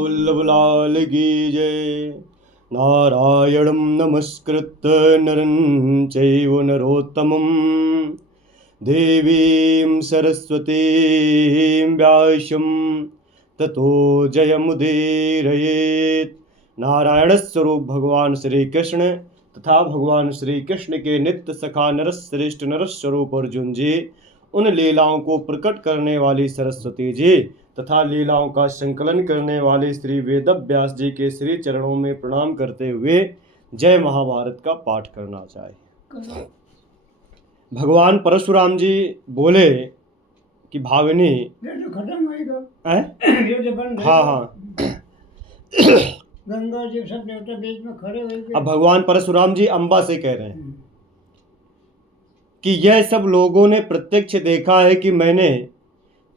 वल्लभलाल की जय। नारायणं नमस्कृत्य नरं चैव नरोत्तमं देवीं सरस्वतीं व्यासं ततो जयमुदीरयेत्। नारायण स्वरूप भगवान श्री कृष्ण तथा भगवान श्री कृष्ण के नित्य सखा नरश्रेष्ठ नरस्वरूप अर्जुन जी, उन लीलाओं को प्रकट करने वाली सरस्वती जी तथा लीलाओं का संकलन करने वाले श्री वेदव्यास जी के श्री चरणों में प्रणाम करते हुए जय महाभारत का पाठ करना चाहिए। भगवान परशुराम जी बोले कि भाविनी खत्म होएगा। हाँ हाँ गंगा जी सब देवता बीच में खड़े हुए। अब भगवान परशुराम जी अम्बा से कह रहे हैं कि यह सब लोगों ने प्रत्यक्ष देखा है कि मैंने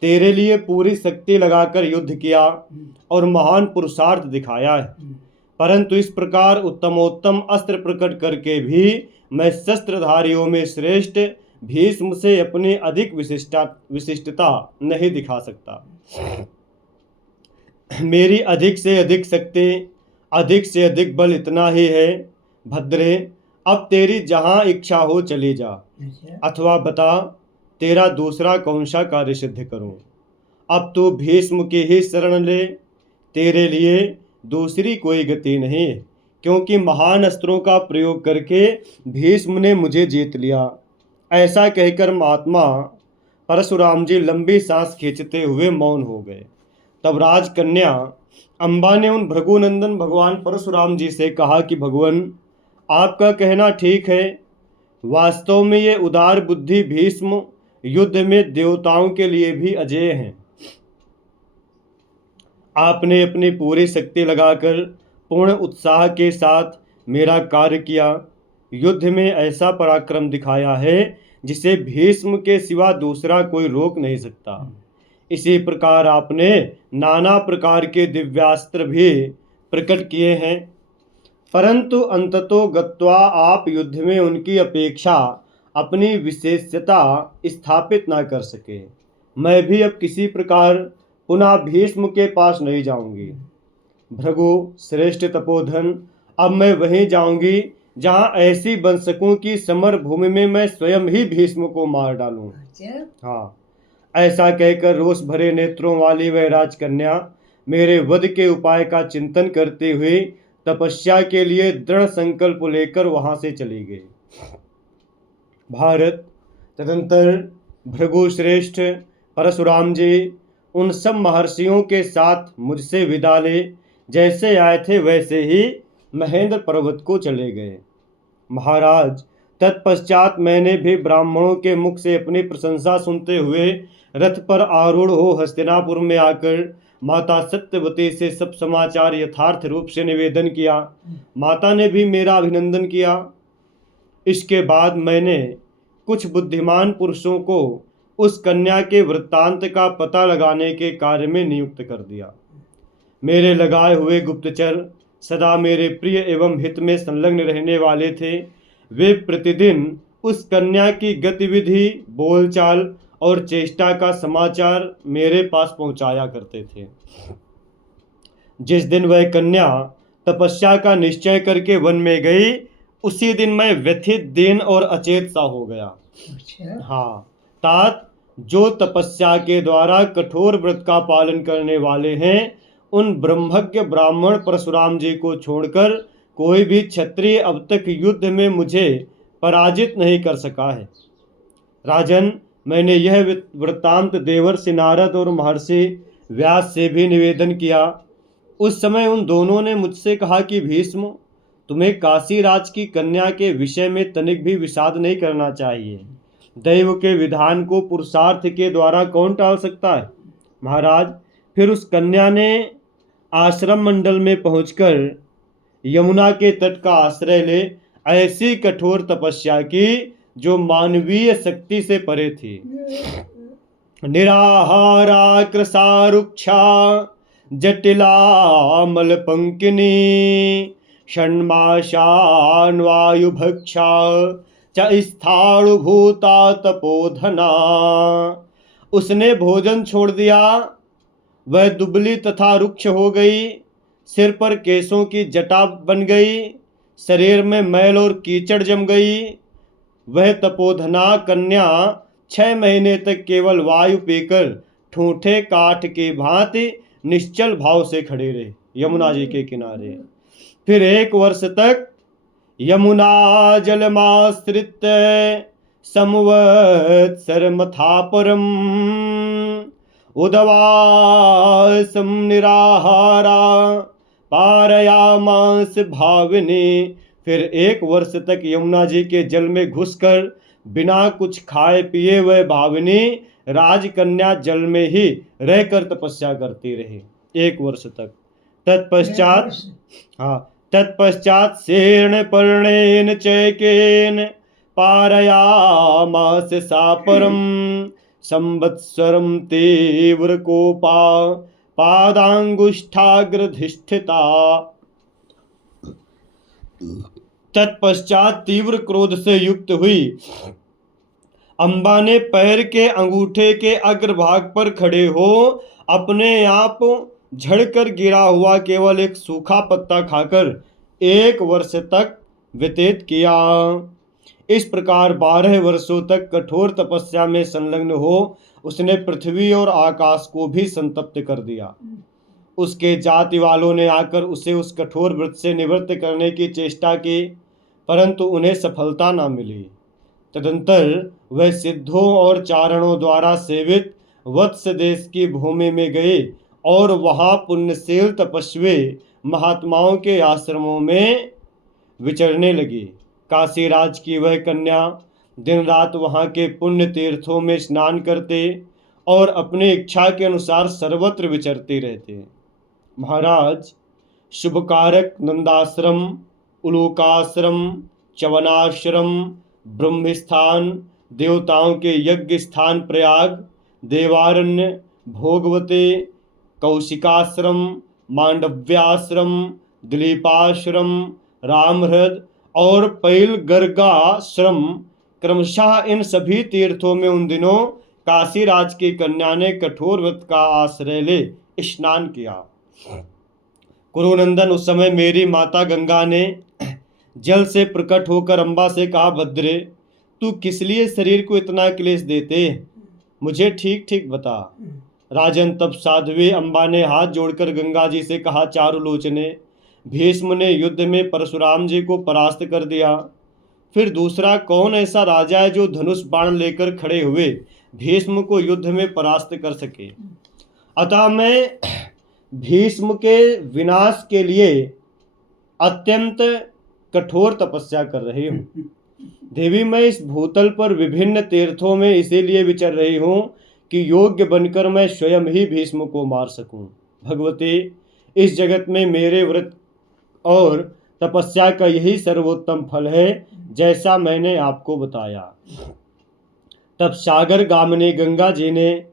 तेरे लिए पूरी शक्ति लगाकर युद्ध किया और महान पुरुषार्थ दिखाया है, परंतु इस प्रकार उत्तमोत्तम अस्त्र प्रकट करके भी मैं शस्त्रधारियों में श्रेष्ठ भीष्म से अपनी अधिक विशिष्टता नहीं दिखा सकता। मेरी अधिक से अधिक शक्ति, अधिक से अधिक बल इतना ही है। भद्रे, अब तेरी जहाँ इच्छा हो चली जा, अथवा बता तेरा दूसरा कौन सा कार्य सिद्ध करूं। अब तो भीष्म की ही शरण ले, तेरे लिए दूसरी कोई गति नहीं, क्योंकि महान अस्त्रों का प्रयोग करके भीष्म ने मुझे जीत लिया। ऐसा कहकर महात्मा परशुराम जी लंबी सांस खींचते हुए मौन हो गए। तब राजकन्या अम्बा ने उन भृगुनंदन भगवान परशुराम जी से कहा कि भगवान, आपका कहना ठीक है। वास्तव में ये उदार बुद्धि भीष्म युद्ध में देवताओं के लिए भी अजेय हैं। आपने अपनी पूरी शक्ति लगाकर पूर्ण उत्साह के साथ मेरा कार्य किया, युद्ध में ऐसा पराक्रम दिखाया है जिसे भीष्म के सिवा दूसरा कोई रोक नहीं सकता। इसी प्रकार आपने नाना प्रकार के दिव्यास्त्र भी प्रकट किए हैं, परंतु अंततो गत्वा आप युद्ध में उनकी अपेक्षा अपनी विशेषता स्थापित न कर सके। मैं भी अब किसी प्रकार पुनः भीष्म के पास नहीं जाऊंगी। भृगु श्रेष्ठ तपोधन, अब मैं वहीं जाऊंगी जहां ऐसी बन सकूं कि समर भूमि में मैं स्वयं ही भीष्म को मार डालूं। हाँ, ऐसा कहकर रोष भरे नेत्रों वाली वह राजकन्या मेरे वध के उपाय का चिंतन करते हुए तपस्या के लिए दृढ़ संकल्प लेकर वहां से चली गई। भारत, तदंतर भृगु श्रेष्ठ परशुराम जी उन सब महर्षियों के साथ मुझसे विदा ले जैसे आए थे वैसे ही महेंद्र पर्वत को चले गए। महाराज, तत्पश्चात मैंने भी ब्राह्मणों के मुख से अपनी प्रशंसा सुनते हुए रथ पर आरूढ़ हो हस्तिनापुर में आकर माता सत्यवती से सब समाचार यथार्थ रूप से निवेदन किया। माता ने भी मेरा अभिनंदन किया। इसके बाद मैंने कुछ बुद्धिमान पुरुषों को उस कन्या के वृत्तांत का पता लगाने के कार्य में नियुक्त कर दिया। मेरे लगाए हुए गुप्तचर सदा मेरे प्रिय एवं हित में संलग्न रहने वाले थे। वे प्रतिदिन उस कन्या की गतिविधि, बोलचाल और चेष्टा का समाचार मेरे पास पहुंचाया करते थे। जिस दिन वह कन्या तपस्या का निश्चय करके वन में गई, उसी दिन मैं व्यथित, दीन और अचेत सा हो गया। हाँ तात, जो तपस्या के द्वारा कठोर व्रत का पालन करने वाले हैं, उन ब्रह्मज्ञ ब्राह्मण परशुराम जी को छोड़कर कोई भी क्षत्रिय अब तक युद्ध में मुझे पराजित नहीं कर सका है। राजन, मैंने यह वृत्तांत देवर्षि नारद और महर्षि व्यास से भी निवेदन किया। उस समय उन दोनों ने मुझसे कहा कि भीष्म, तुम्हें काशीराज की कन्या के विषय में तनिक भी विषाद नहीं करना चाहिए। दैव के विधान को पुरुषार्थ के द्वारा कौन टाल सकता है। महाराज, फिर उस कन्या ने आश्रम मंडल में पहुंचकर यमुना के तट का आश्रय ले ऐसी कठोर तपस्या की जो मानवीय शक्ति से परे थी। निराहारा कृसारुक्षा जटिला मलपंकिनी षण्माशान्वायुभक्षा च स्थाणुभूता तपोधना। उसने भोजन छोड़ दिया वह दुबली तथा रुक्ष हो गई, सिर पर केशों की जटा बन गई, शरीर में मैल और कीचड़ जम गई। वह तपोधना कन्या 6 महीने तक केवल वायु पीकर ठूठे काठ की भांति निश्चल भाव से खड़े रहे यमुना जी के किनारे। फिर 1 वर्ष तक यमुना जलमाश्रित संवत्सर मथापरम उदवासम निराहारा पारयामास भाविनी। फिर 1 वर्ष तक यमुना जी के जल में घुसकर बिना कुछ खाए पिए वह भाविनी राजकन्या जल में ही रहकर तपस्या करती रही 1 वर्ष तक। तत्पश्चात शीर्ण पर्णेन चैकेन पारयामास सापरम संवत्सरम तीव्र कोपा पादांगुष्ठाग्रधिष्ठिता। तत्पश्चात तीव्र क्रोध से युक्त हुई अम्बा ने पैर के अंगूठे के अग्रभाग पर खड़े हो अपने आप झड़कर गिरा हुआ केवल एक सूखा पत्ता खाकर 1 वर्ष तक व्यतीत किया। इस प्रकार 12 वर्षों तक कठोर तपस्या में संलग्न हो उसने पृथ्वी और आकाश को भी संतप्त कर दिया। उसके जाति वालों ने आकर उसे उस कठोर व्रत से निवृत्त करने की चेष्टा की, परंतु उन्हें सफलता न मिली। तदंतर वह सिद्धों और चारणों द्वारा सेवित वत्स देश की भूमि में गए और वहां पुण्यशील तपस्वी महात्माओं के आश्रमों में विचरने लगी। काशीराज की वह कन्या दिन रात वहां के पुण्य तीर्थों में स्नान करते और अपनी इच्छा के अनुसार सर्वत्र विचरती रहते। महाराज, शुभकारक नंदाश्रम, उलूकाश्रम, चवनाश्रम, ब्रह्मस्थान, देवताओं के यज्ञ स्थान प्रयाग, देवारण्य, भोगवती, कौशिकाश्रम, मांडव्याश्रम, दिलीपाश्रम, रामहृद और पैल गर्गाश्रम क्रमशः इन सभी तीर्थों में उन दिनों काशीराज की कन्या ने कठोर व्रत का आश्रय ले स्नान किया। कुरुनंदन, उस समय मेरी माता गंगा ने जल से प्रकट होकर अम्बा से कहा, भद्रे, तू किस लिए शरीर को इतना क्लेश देते, मुझे ठीक ठीक बता। राजन, तब साध्वी अम्बा ने हाथ जोड़कर गंगा जी से कहा, चारुलोचने, भीष्म ने युद्ध में परशुराम जी को परास्त कर दिया, फिर दूसरा कौन ऐसा राजा है जो धनुष बाण लेकर खड़े हुए भीष्म को युद्ध में परास्त कर सके। अतः मैं भीष्म के विनाश के लिए अत्यंत कठोर तपस्या कर रही हूँ। देवी, मैं इस भूतल पर विभिन्न तीर्थों में इसीलिए विचर रही हूँ कि योग्य बनकर मैं स्वयं ही भीष्म को मार सकूं। भगवती, इस जगत में मेरे व्रत और तपस्या का यही सर्वोत्तम फल है, जैसा मैंने आपको बताया। तब सागर गामिनी गंगा जी ने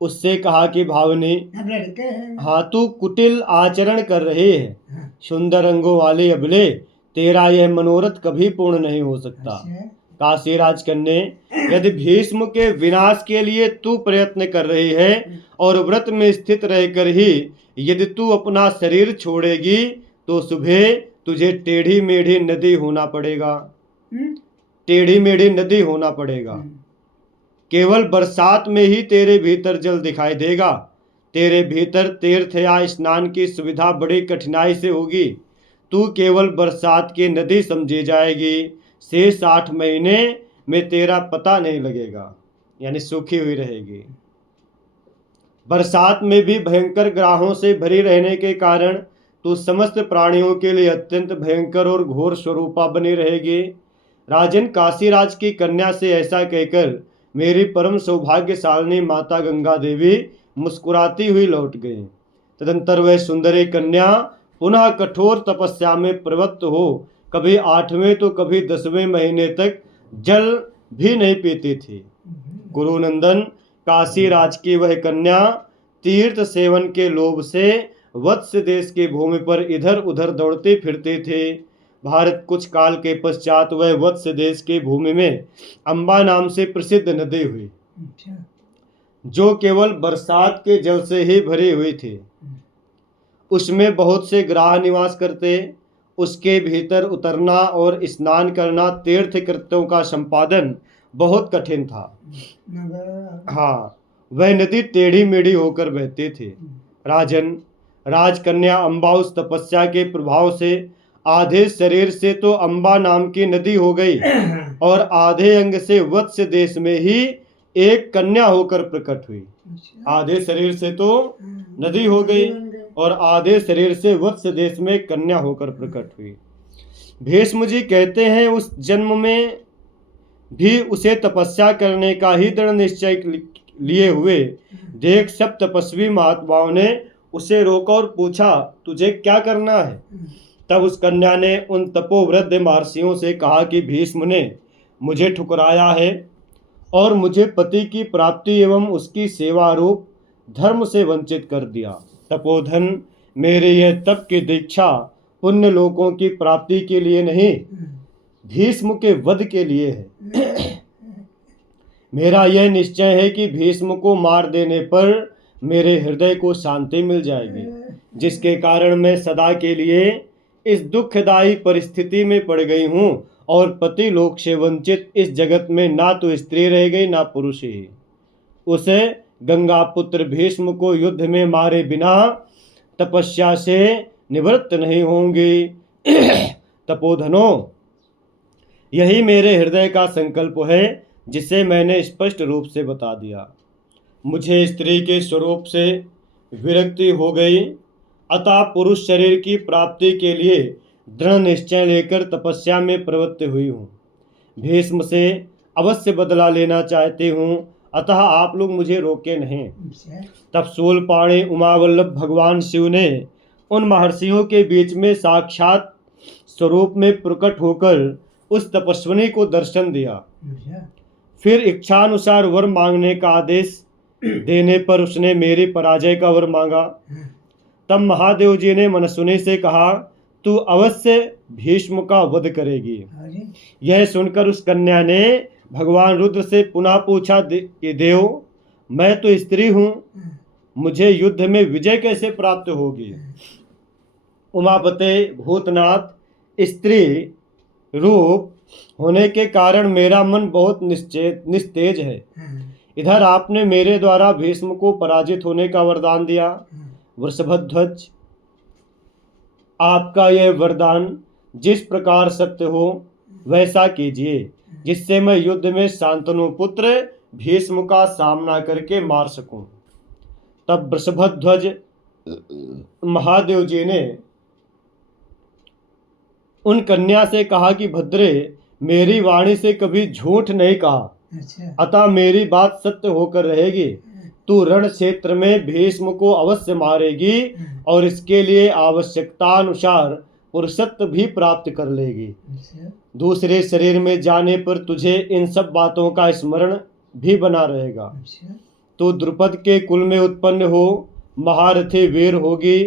उससे कहा कि भावनी, हाँ, तू कुटिल आचरण कर रही है। सुंदर अंगों वाले अबले, तेरा यह मनोरथ कभी पूर्ण नहीं हो सकता। काशीराज कन्या, यदि भीष्म के विनाश के लिए तू प्रयत्न कर रही है और व्रत में स्थित रहकर ही यदि तू अपना शरीर छोड़ेगी तो सुबह तुझे टेढ़ी मेढ़ी नदी होना पड़ेगा। टेढ़ी मेढ़ी नदी होना पड़ेगा। केवल बरसात में ही तेरे भीतर जल दिखाई देगा। तेरे भीतर तीर्थ या स्नान की सुविधा बड़ी कठिनाई से होगी। तू केवल बरसात की नदी समझी जाएगी। शेष 8 महीने में तेरा पता नहीं लगेगा, यानी सूखी हुई रहेगी। बरसात में भी भयंकर ग्राहों से भरी रहने के कारण तू समस्त प्राणियों के लिए अत्यंत भयंकर और घोर स्वरूपा बनी रहेगी। राजन, काशीराज की कन्या से ऐसा कहकर मेरी परम सौभाग्यशालिनी माता गंगा देवी मुस्कुराती हुई लौट गई। तदंतर वह सुंदरी कन्या पुनः कठोर तपस्या में प्रवृत्त हो कभी 8वें तो कभी 10वें महीने तक जल भी नहीं पीती थी। गुरुनंदन, काशीराज की वह कन्या तीर्थ सेवन के लोभ से वत्स देश की भूमि पर इधर उधर दौड़ती फिरती थी। भारत कुछ काल के पश्चात वह वत्स देश की भूमि में अम्बा नाम से प्रसिद्ध नदी हुई। जो केवल बरसात के जल से ही भरी हुई थी। उसमें बहुत से ग्राह निवास करते। उसके भीतर उतरना और स्नान करना तीर्थ कृत्यों का संपादन बहुत कठिन था। मगर हाँ, वह नदी टेढ़ी मेढ़ी होकर बहती थी। राजन, राजकन्या अम्बा उस तपस्या के प्रभाव से आधे शरीर से तो अम्बा नाम की नदी हो गई और आधे अंग से वत्स देश में ही एक कन्या होकर प्रकट हुई। आधे शरीर से तो नदी हो गई और आधे शरीर से वत्स देश में कन्या होकर प्रकट हुई। भीष्म जी कहते हैं, उस जन्म में भी उसे तपस्या करने का ही दृढ़ निश्चय लिए हुए देख सब तपस्वी महात्माओं ने उसे रोका और पूछा, तुझे क्या करना है? तब उस कन्या ने उन तपोवृद्ध महर्षियों से कहा कि भीष्म ने मुझे ठुकराया है और मुझे पति की प्राप्ति एवं उसकी सेवा रूप धर्म से वंचित कर दिया। तपोधन, मेरे यह तप की दीक्षा पुण्य लोकों की प्राप्ति के लिए नहीं, भीष्म के वध के लिए है। मेरा यह निश्चय है कि भीष्म को मार देने पर मेरे हृदय को शांति मिल जाएगी, जिसके कारण मैं सदा के लिए इस दुखदायी परिस्थिति में पड़ गई हूँ और पति लोक से वंचित इस जगत में ना तो स्त्री रह गई ना पुरुष ही। उसे गंगा पुत्र भीष्म को युद्ध में मारे बिना तपस्या से निवृत्त नहीं होंगी। तपोधनो, यही मेरे हृदय का संकल्प है, जिसे मैंने स्पष्ट रूप से बता दिया। मुझे स्त्री के स्वरूप से विरक्ति हो गई, अतः पुरुष शरीर की प्राप्ति के लिए दृढ़ निश्चय लेकर तपस्या में प्रवृत्त हुई हूँ। भीष्म से अवश्य बदला लेना चाहती हूँ, अतः आप लोग मुझे रोके नहीं। तब शूलपाणी उमावल्लभ भगवान शिव ने उन महर्षियों के बीच में साक्षात स्वरूप में प्रकट होकर उस तपस्विनी को दर्शन दिया। फिर इच्छानुसार वर मांगने का आदेश देने पर उसने मेरी पराजय का वर मांगा। तब महादेव जी ने मनस्विनी से कहा, तू अवश्य भीष्म का वध करेगी। यह सुनकर उस कन्या ने भगवान रुद्र से पुनः पूछा कि देव, मैं तो स्त्री हूँ, मुझे युद्ध में विजय कैसे प्राप्त होगी? उमापते भूतनाथ, स्त्री रूप होने के कारण मेरा मन बहुत निस्तेज है। इधर आपने मेरे द्वारा भीष्म को पराजित होने का वरदान दिया। वृषभध्वज, आपका यह वरदान जिस प्रकार सत्य हो वैसा कीजिए, जिससे मैं युद्ध में शांतनु पुत्र भीष्म का सामना करके मार सकूं। तब वृषभध्वज महादेव जी ने उन कन्या से कहा कि भद्रे, मेरी वाणी से कभी झूठ नहीं कहा, अतः मेरी बात सत्य होकर रहेगी। तू रण क्षेत्र में भीष्म को अवश्य मारेगी और इसके लिए आवश्यकतानुसार पुरुषत्व भी प्राप्त कर लेगी। दूसरे शरीर में जाने पर तुझे इन सब बातों का स्मरण भी बना रहेगा। तू द्रुपद के कुल में उत्पन्न हो, महारथी वीर होगी।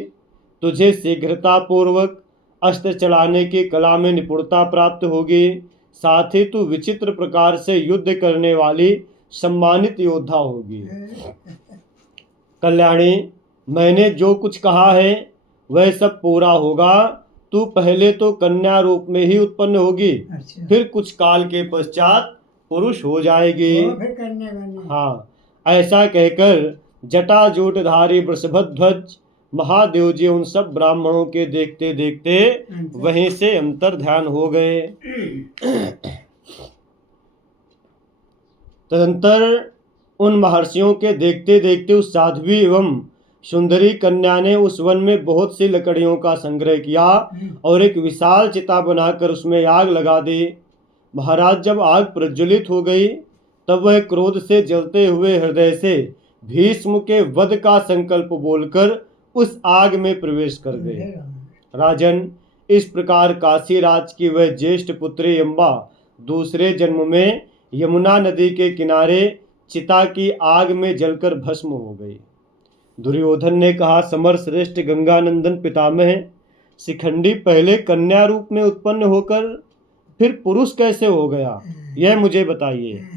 तुझे शीघ्रता पूर्वक अस्त्र चलाने की कला में निपुणता प्राप्त होगी। साथ ही तू विचित्र प्रकार से युद्ध करने वाली सम्मानित योद्धा होगी। कल्याणी, मैंने जो कुछ कहा है वह सब पूरा होगा। तू पहले तो कन्या रूप में ही उत्पन्न होगी, फिर कुछ काल के पश्चात पुरुष हो जाएगी। हाँ, ऐसा कहकर जटाजूटधारी वृषभध्वज महादेव जी उन सब ब्राह्मणों के देखते देखते वहीं से अंतर ध्यान हो गए। तदंतर उन महर्षियों के देखते देखते उस साध्वी एवं सुंदरी कन्या ने उस वन में बहुत सी लकड़ियों का संग्रह किया और एक विशाल चिता बनाकर उसमें आग लगा दी। महाराज, जब आग प्रज्वलित हो गई तब वह क्रोध से जलते हुए हृदय से भीष्म के वध का संकल्प बोलकर उस आग में प्रवेश कर गए। राजन, इस प्रकार काशीराज की वह ज्येष्ठ पुत्री अम्बा दूसरे जन्म में यमुना नदी के किनारे चिता की आग में जलकर भस्म हो गई। दुर्योधन ने कहा, समर श्रेष्ठ गंगानंदन पितामह, शिखंडी पहले कन्या रूप में उत्पन्न होकर फिर पुरुष कैसे हो गया, यह मुझे बताइए।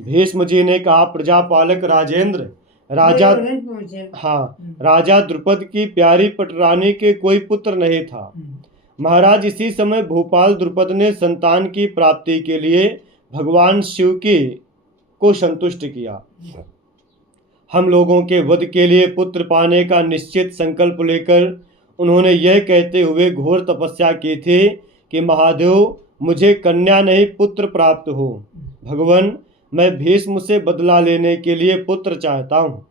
भीष्म जी ने कहा, प्रजापालक राजेंद्र, राजा नहीं पहुंचे। हाँ, राजा द्रुपद की प्यारी पटरानी के कोई पुत्र नहीं था। महाराज, इसी समय भूपाल द्रुपद ने संतान की प्राप्ति के लिए भगवान शिव की को संतुष्ट किया। हम लोगों के वध के लिए पुत्र पाने का निश्चित संकल्प लेकर उन्होंने यह कहते हुए घोर तपस्या की थी कि महादेव, मुझे कन्या नहीं पुत्र प्राप्त हो। भगवान, मैं भीष्म से बदला लेने के लिए पुत्र चाहता हूँ।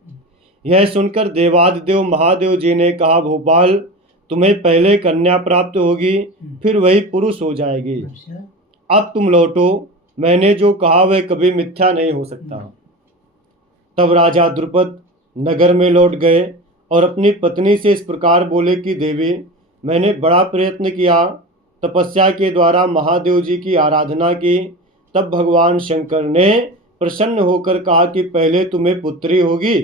यह सुनकर देवादिदेव महादेव जी ने कहा, भोपाल, तुम्हें पहले कन्या प्राप्त होगी, फिर वही पुरुष हो जाएगी। अब तुम लौटो, मैंने जो कहा वह कभी मिथ्या नहीं हो सकता। तब राजा द्रुपद नगर में लौट गए और अपनी पत्नी से इस प्रकार बोले कि देवी, मैंने बड़ा प्रयत्न किया, तपस्या के द्वारा महादेव जी की आराधना की। तब भगवान शंकर ने प्रसन्न होकर कहा कि पहले तुम्हें पुत्री होगी,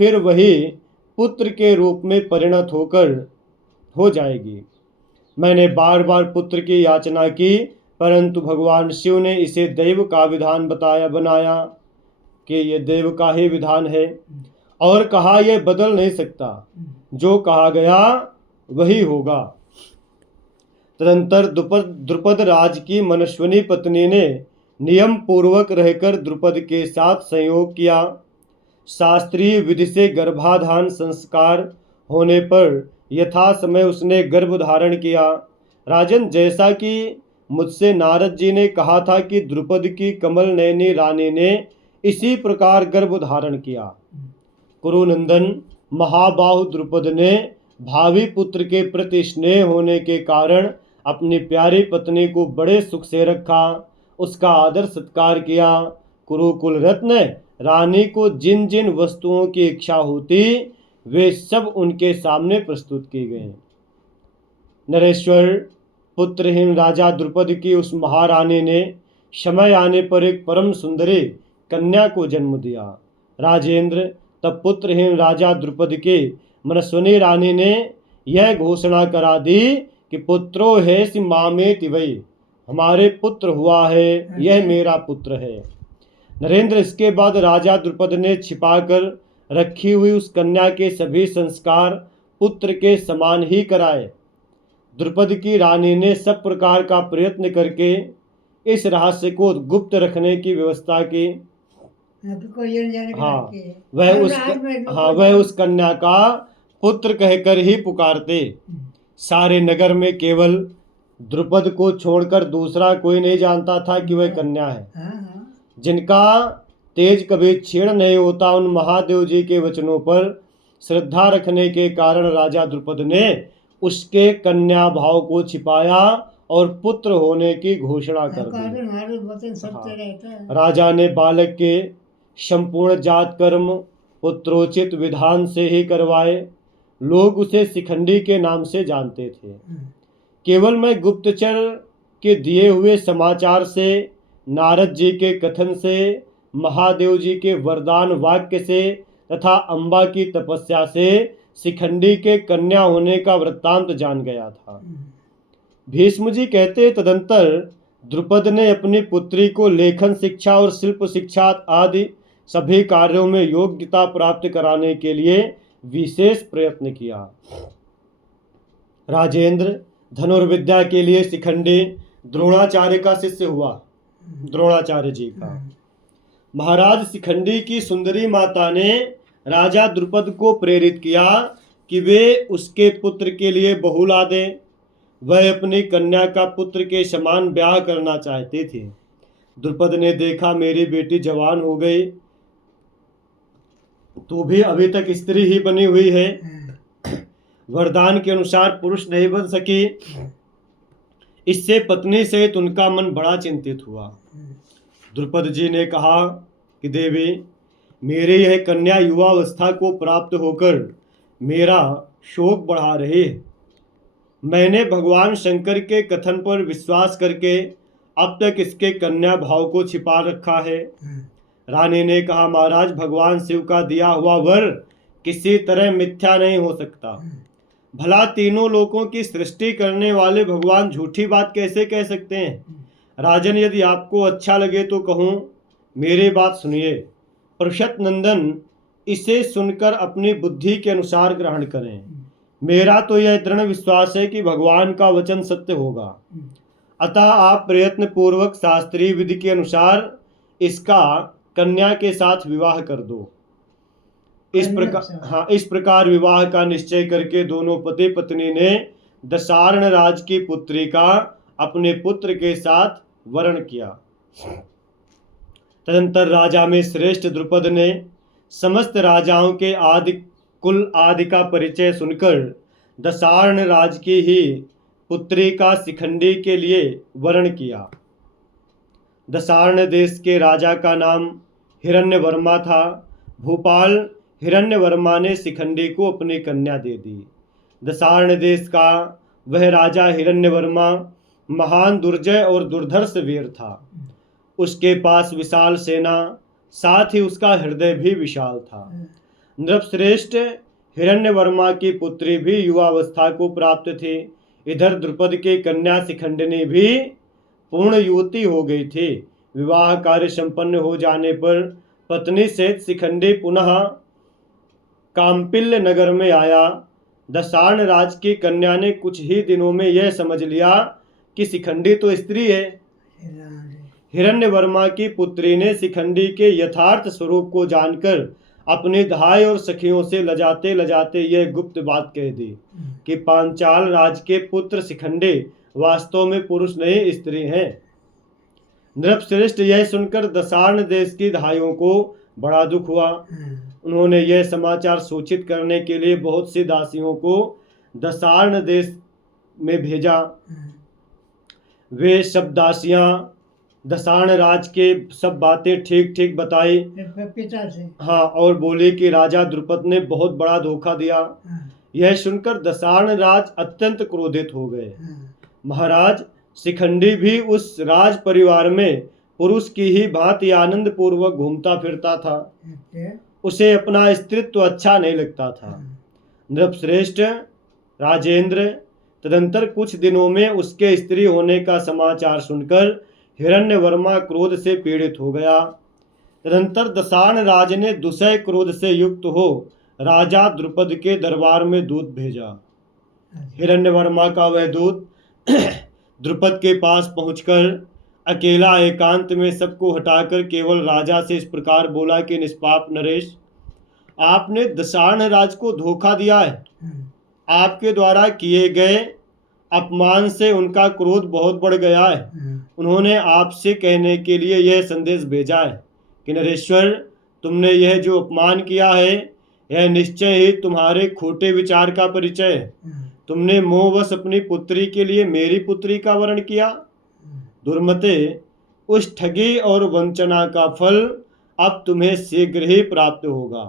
फिर वही पुत्र के रूप में परिणत होकर हो जाएगी। मैंने बार बार पुत्र की याचना की, परंतु भगवान शिव ने इसे दैव का विधान बनाया कि ये देव का ही विधान है, और कहा यह बदल नहीं सकता, जो कहा गया वही होगा। तदंतर द्रुपद राज की मनस्विनी पत्नी ने नियम पूर्वक रहकर द्रुपद के साथ संयोग किया। शास्त्रीय विधि से गर्भाधान संस्कार होने पर यथा समय उसने गर्भ धारण किया। राजन, जैसा कि मुझसे नारद जी ने कहा था कि द्रुपद की कमल नयनी रानी ने इसी प्रकार गर्भ धारण किया। कुरुनंदन, महाबाहु द्रुपद ने भावी पुत्र के प्रति स्नेह होने के कारण अपनी प्यारी पत्नी को बड़े सुख से रखा, उसका आदर सत्कार किया। कुरुकुल रत्न रानी को जिन जिन वस्तुओं की इच्छा होती वे सब उनके सामने प्रस्तुत की गए। नरेश्वर, पुत्रहीन राजा द्रुपद की उस महारानी ने समय आने पर एक परम सुंदरी कन्या को जन्म दिया। राजेंद्र, तब पुत्रहीन राजा द्रुपद के मनस्विनी रानी ने यह घोषणा करा दी कि पुत्रो है सि मामेति वै, हमारे पुत्र हुआ है, यह मेरा पुत्र है। नरेंद्र, इसके बाद राजा द्रुपद ने छिपाकर रखी हुई उस कन्या के सभी संस्कार पुत्र के समान ही कराए। द्रुपद की रानी ने सब प्रकार का प्रयत्न करके इस रहस्य को गुप्त रखने की व्यवस्था की। वह उस कन्या का पुत्र कहकर ही पुकारते। सारे नगर में केवल द्रुपद को छोड़कर दूसरा कोई नहीं जानता था कि वह कन्या है। जिनका तेज कभी क्षीण नहीं होता, उन महादेव जी के वचनों पर श्रद्धा रखने के कारण राजा द्रुपद ने उसके कन्या भाव को छिपाया और पुत्र होने की घोषणा कर दी। राजा ने बालक के संपूर्ण जात कर्म पुत्रोचित विधान से ही करवाए। लोग उसे शिखंडी के नाम से जानते थे। केवल मैं गुप्तचर के दिए हुए समाचार से, नारद जी के कथन से, महादेव जी के वरदान वाक्य से तथा अम्बा की तपस्या से शिखंडी के कन्या होने का वृत्तांत जान गया था। भीष्म जी कहते, तदंतर द्रुपद ने अपनी पुत्री को लेखन शिक्षा और शिल्प शिक्षा आदि सभी कार्यों में योग्यता प्राप्त कराने के लिए विशेष प्रयत्न किया। राजेंद्र, धनुर्विद्या के लिए शिखंडी द्रोणाचार्य का शिष्य हुआ, द्रोणाचार्य जी का। महाराज, शिखंडी की सुंदरी माता ने राजा द्रुपद को प्रेरित किया कि वे उसके पुत्र के लिए बहू ला दें। वह अपनी कन्या का पुत्र के समान ब्याह करना चाहती थी। द्रुपद ने देखा मेरी बेटी जवान हो गई, तू भी अभी तक स्त्री ही बनी हुई है, वरदान के अनुसार पुरुष नहीं बन सकी। इससे पत्नी सहित उनका मन बड़ा चिंतित हुआ। द्रुपद जी ने कहा कि देवी, मेरी यह कन्या युवावस्था को प्राप्त होकर मेरा शोक बढ़ा रही है। मैंने भगवान शंकर के कथन पर विश्वास करके अब तक इसके कन्या भाव को छिपा रखा है। रानी ने कहा, महाराज, भगवान शिव का दिया हुआ वर किसी तरह मिथ्या नहीं हो सकता। भला तीनों लोकों की सृष्टि करने वाले भगवान झूठी बात कैसे कह सकते हैं? राजन, यदि आपको अच्छा लगे तो कहूँ, मेरी बात सुनिए। पृषत नंदन, इसे सुनकर अपनी बुद्धि के अनुसार ग्रहण करें। मेरा तो यह दृढ़ विश्वास है कि भगवान का वचन सत्य होगा। अतः आप प्रयत्न पूर्वक शास्त्रीय विधि के अनुसार इसका कन्या के साथ विवाह कर दो। इस प्रकार विवाह का निश्चय करके दोनों पति पत्नी ने दशार्ण राज की पुत्री का अपने पुत्र के साथ वरण किया। तदंतर राजा में श्रेष्ठ द्रुपद ने समस्त राजाओं के कुल आदि का परिचय सुनकर दशार्ण राज की ही पुत्री का शिखंडी के लिए वरण किया। दशार्ण देश के राजा का नाम हिरण्यवर्मा था। भूपाल हिरण्यवर्मा ने शिखंडी को अपनी कन्या दे दी। दशार्ण देश का वह राजा हिरण्यवर्मा महान दुर्जय और दुर्धर्ष वीर था। उसके पास विशाल सेना, साथ ही उसका हृदय भी विशाल था। नृपश्रेष्ठ हिरण्यवर्मा की पुत्री भी युवावस्था को प्राप्त थी। इधर द्रुपद की कन्या शिखंडिनी भी पूर्ण युवती हो गई थी। विवाह कार्य संपन्न हो जाने पर पत्नी सहित शिखंडी पुनः काम्पिल्य नगर में आया। दशार्ण राज की कन्या ने कुछ ही दिनों में यह समझ लिया कि शिखंडी तो स्त्री है। हिरण्यवर्मा की पुत्री ने शिखंडी के यथार्थ स्वरूप को जानकर अपने भाई और सखियों से लजाते लजाते यह गुप्त बात कह दी कि पांचाल राज के पुत्र शिखंडी वास्तव में पुरुष नहीं, स्त्री हैं। नृपश्रेष्ठ यह सुनकर दशार्ण देश की धाइयों को बड़ा दुख हुआ। उन्होंने यह समाचार सूचित करने के लिए बहुत सी दासियों को दशार्ण देश में भेजा। वे सब दासियां दशार्ण राज के सब बातें ठीक ठीक बताई। पिता से हाँ, और बोली कि राजा द्रुपद ने बहुत बड़ा धोखा दिया। यह सुनकर दशार्ण राज अत्यंत क्रोधित हो गए। महाराज, शिखंडी भी उस राज परिवार में पुरुष की ही भांति आनंद पूर्वक घूमता फिरता था। उसे अपना स्त्रीत्व अच्छा नहीं लगता था। नृपश्रेष्ठ राजेंद्र, तदंतर कुछ दिनों में उसके स्त्री होने का समाचार सुनकर हिरण्यवर्मा क्रोध से पीड़ित हो गया। तदंतर दशार्ण राज ने दुसह क्रोध से युक्त हो राजा द्रुपद के दरबार में दूत भेजा। हिरण्यवर्मा का वह दूत द्रुपद के पास पहुंचकर अकेला एकांत में सबको हटाकर केवल राजा से इस प्रकार बोला कि निष्पाप नरेश, आपने दशार्ण राज को धोखा दिया है। आपके द्वारा किए गए अपमान से उनका क्रोध बहुत बढ़ गया है। उन्होंने आपसे कहने के लिए यह संदेश भेजा है कि नरेश्वर, तुमने यह जो अपमान किया है, यह निश्चय ही तुम्हारे खोटे विचार का परिचय है। तुमने मोहवश अपनी पुत्री के लिए मेरी पुत्री का वरण किया। दुर्मते, उस ठगी और वंचना का फल अब तुम्हें शीघ्र ही प्राप्त होगा।